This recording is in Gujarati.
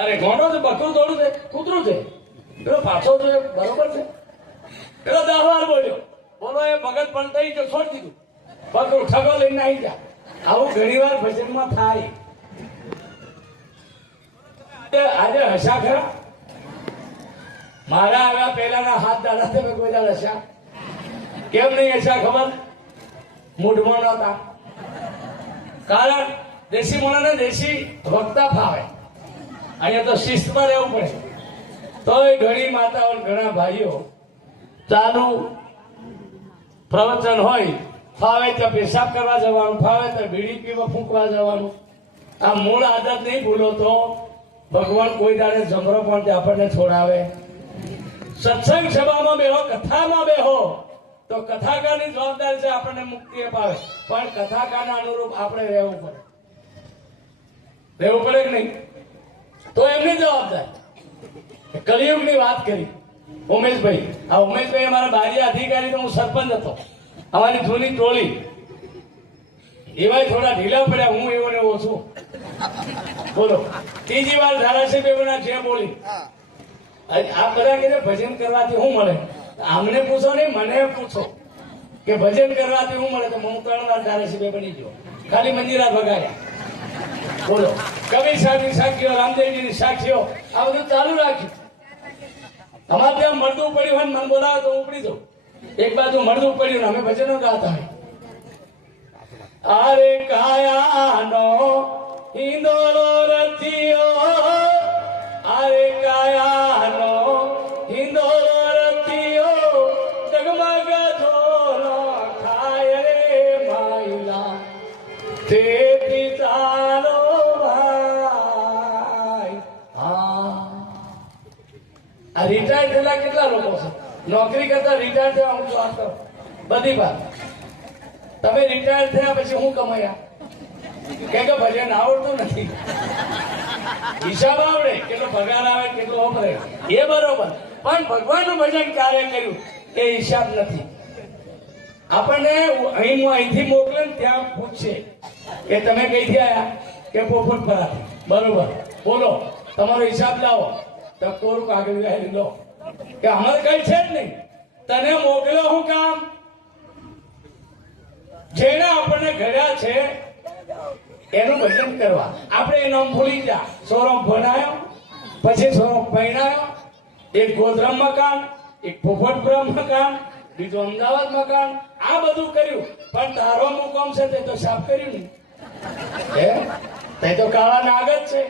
અરે ઘોડો છે, બકરું થોડું છે, કૂતરું છે, પેલો પાછો છે, બરોબર છે. પેલો 10 વાર બોલ્યો, બોલો એ ભગત પણ થઈ ગયો, છોડી દીધું. બકરું ઠગો લઈને આવી જા. આવું ઘણી વાર ભજનમાં થાય. આજે હસા ખરા? મારા આવ્યા પહેલાના હાથ દાડા તમે કોઈ દાડ હસ્યા? કેમ નહીં હસ્યા ખબર? મૂઢમાં નહોતા. કારણ દેશી મોણાને દેશી વક્તા ફાવે. અહીંયા તો શિસ્તમાં રહેવું પડે. તોય ઘણી માતાઓ ઘણા ભાઈઓ ચાલુ પ્રવચન હોય, ફાવે ત્યાં પેશાબ કરવા જવાનું, ફાવે ત્યાં બીડી પીવા ફૂંકવા જવાનું. આ મૂળ આદત નહીં ભૂલો તો ભગવાન કોઈ દાડે જમરો પણ આપણને છોડાવે. સત્સંગ સભામાં બેહો, કથામાં બેહો તો કથાકારની જવાબદારી છે આપણને મુક્તિ અપાવે. પણ કથાકારના અનુરૂપ આપણે રહેવું પડે. રહેવું પડે કે નહીં? તો એમની જવાબદારી. કલિયુગની વાત કરી ઉમેશભાઈ. આ ઉમેશભાઈ અમારા બારીયા અધિકારી, તો હું સરપંચ હતો. અમારી જૂની ટોળી એવા થોડા ઢીલા પડ્યા, હું એવો ને એવો છું. બોલો, ત્રીજી વાર ધારાસભ્ય જે બોલી. આ બધા કે ભજન કરવાથી શું મળે? આમને પૂછો નહીં, મને પૂછો કે ભજન કરવાથી શું મળે? તો હું 3 વાર ધારાસભ્ય બની ગયો, ખાલી મંજીરા ભગાયા. બોલો, કવિ સાહેબની સાક્ષીઓ, રામદેવજીની સાક્ષીઓ, આ બધું ચાલુ રાખ્યું. અમારે ત્યાં મળતું પડ્યું હોય, મન બોલાવે તો ઉપડી દઉં. એક બાજુ મળતું પડ્યું, અમે ભજનો ગાતા હોય. અરે કાયાનો હિંદોળો રથિયો, અરે કાયાનો હિંદોળો રથિયો, ડગમગ ધોલો ખાય રે માયલા, તેથી ચાલો ભાઈ. આ રિટાયર થયેલા કેટલા લોકો છે? નોકરી કરતા રિટાયર થયા હું વાત કરું બધી વાત. તમે રિટાયર થયા પછી હું કમાયા? કે ભજન આવડતું નથી. હિસાબ આવડે, કેટલો પગાર આવે, કેટલો વપરાય, એ બરોબર. પણ ભગવાનનું ભજન કાર્ય કર્યું એ હિસાબ નથી. આપણને અહીંથી મોકલે ને ત્યાં પૂછશે કે તમે કઈથી આવ્યા? કે પોપટપરાથી. બરોબર, બોલો તમારો હિસાબ લાવો. તો કોરું કાગળ લો કે અમારે કઈ છે જ નહીં. તને મોકલ્યો હું કામ? જેને આપણને ઘડ્યા છે એનું ભજન કરવા. આપણે એનો ભૂલી જા. સોરમ ભણાયો, પછી સોરમ પહેણાયો, એક ગોધરામ મકાન, એક પોપટપુરા મકાન, બીજું અમદાવાદ મકાન, આ બધું કર્યું. પણ તારો મુકામ છે તે તો સાફ કર્યું નહીં. તે તો કાળા નાગ જ છે.